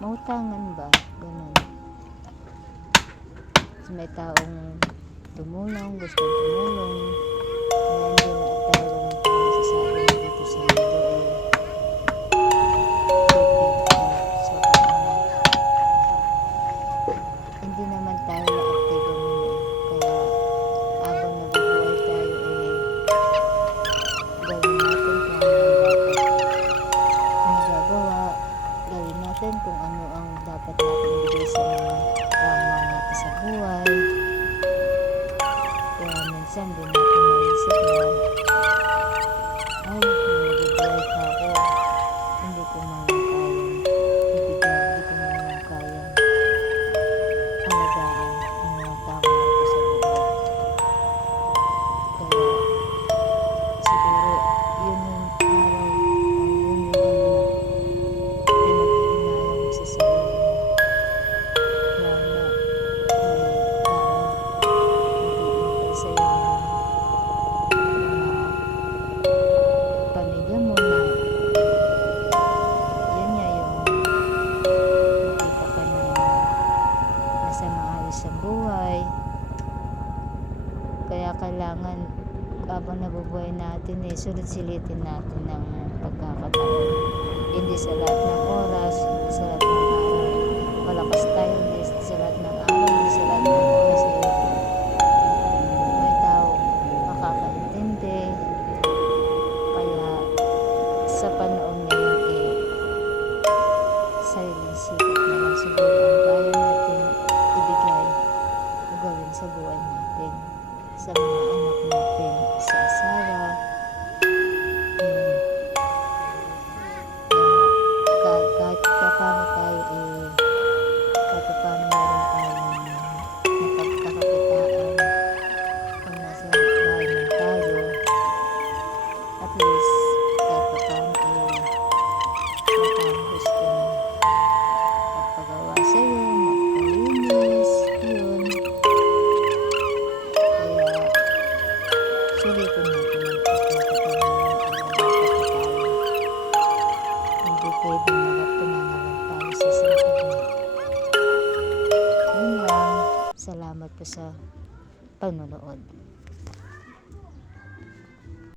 mautangan ba, ganun. So, may taong tumulong, gustong tumulong, kaya hindi na tayo ng masasabi na dito sa mundo perfect. So, hindi naman tayo lahat ay ganun eh. Kaya habang nabubuhay tayo gawin natin kung ano ang dapat magagawa, gawin natin kung ano ang dapat natin ibigay sa mga tama natin sa buhay. Kaya minsan din natin maisip na ay, nabubuhay pa ako, hindi ko man lang kayang ibigay, hindi ko man lang kayang alagaan ang mga tao ko sa buhay. Kaya siguro yun yung araw o yun yung pinag-iinayan mo sa sarili mo. Lalo na may taong nag-iintay sa'yo ng pamilya mo na yun nga yung makita ka na nasa maayos sa buhay. Kaya kailangan habang nabubuhay natin sulit-silitin natin ng pagkakataon. Hindi sa lahat ng oras, hindi sa lahat ng